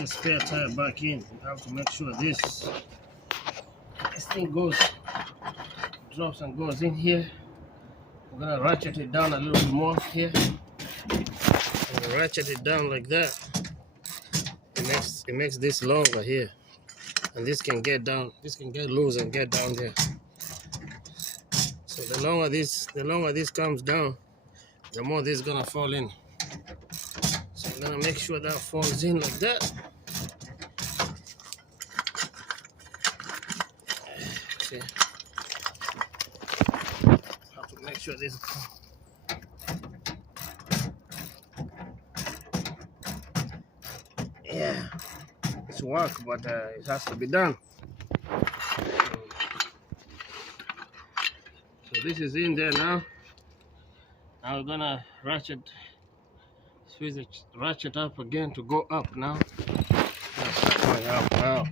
the spare tire back in. You have to make sure this thing drops and goes in here. We're gonna ratchet it down a little bit more here. And ratchet it down like that. It makes this longer here, and this can get down. This can get loose and get down there. So the longer this comes down, the more this is gonna fall in. So I'm gonna make sure that falls in like that. See, have to make sure this. Yeah, it's work, but it has to be done. So this is in there now. Now we're gonna ratchet up again to go up now. Start going up now.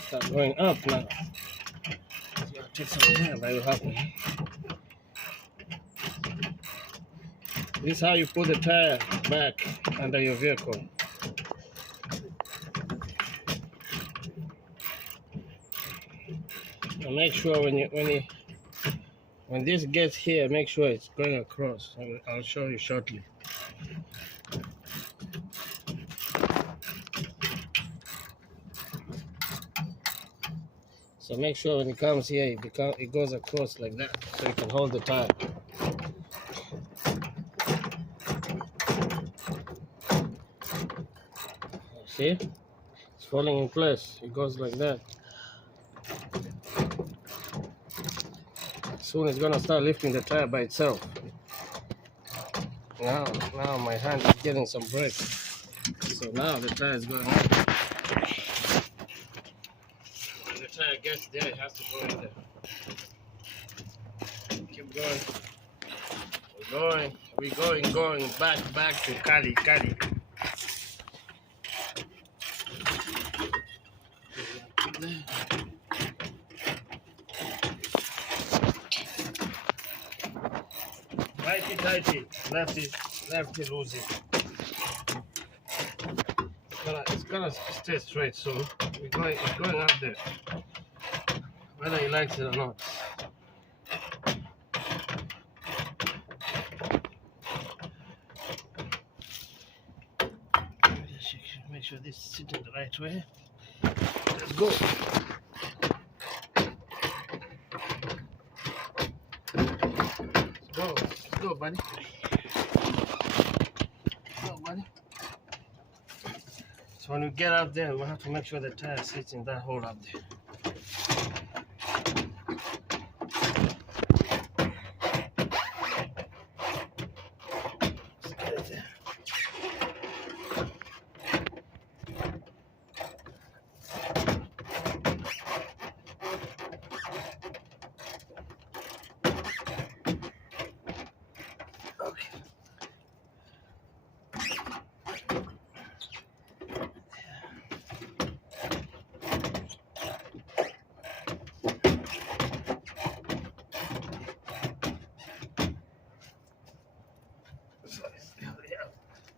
Start going up now. It's gonna take some time, but it'll happen. This is how you put the tire back under your vehicle. And make sure when this gets here, make sure it's going across. I'll show you shortly. So make sure when it comes here, it goes across like that, so you can hold the tire. See? It's falling in place. It goes like that. Soon it's gonna start lifting the tire by itself. Now my hand is getting some brake. So now the tire is going up. When the tire gets there, it has to go in there. Keep going. We're going back to Cali. Tighty, left it, lose it. It's gonna stay straight soon. It's going up there, whether he likes it or not. Make sure this is sitting the right way. Let's go. Let's go, buddy. So when we get up there, we'll have to make sure the tire sits in that hole up there. Let's get it there.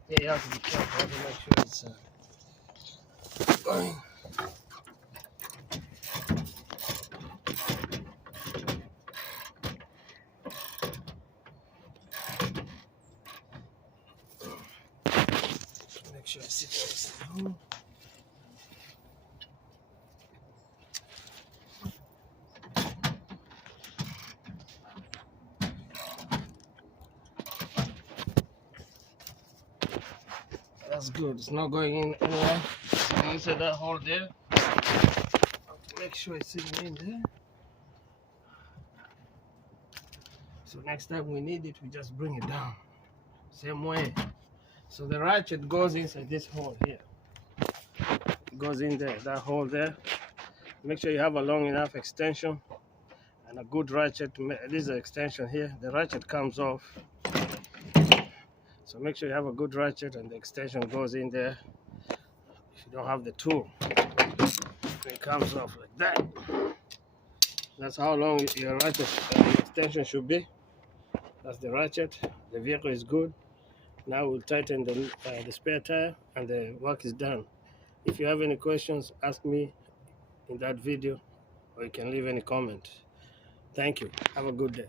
Yeah, you have to be careful to make sure it's going. Make sure I sit down. That's good. It's not going in anywhere. So inside that hole there. Make sure it's sitting in there. So next time we need it, we just bring it down. Same way. So the ratchet goes inside this hole here. It goes in there, that hole there. Make sure you have a long enough extension and a good ratchet. This is an extension here. The ratchet comes off. So make sure you have a good ratchet and the extension goes in there. If you don't have the tool, it comes off like that. That's how long your ratchet extension should be. That's the ratchet. The vehicle is good. Now we'll tighten the spare tire and the work is done. If you have any questions, ask me in that video, or you can leave any comment. Thank you. Have a good day.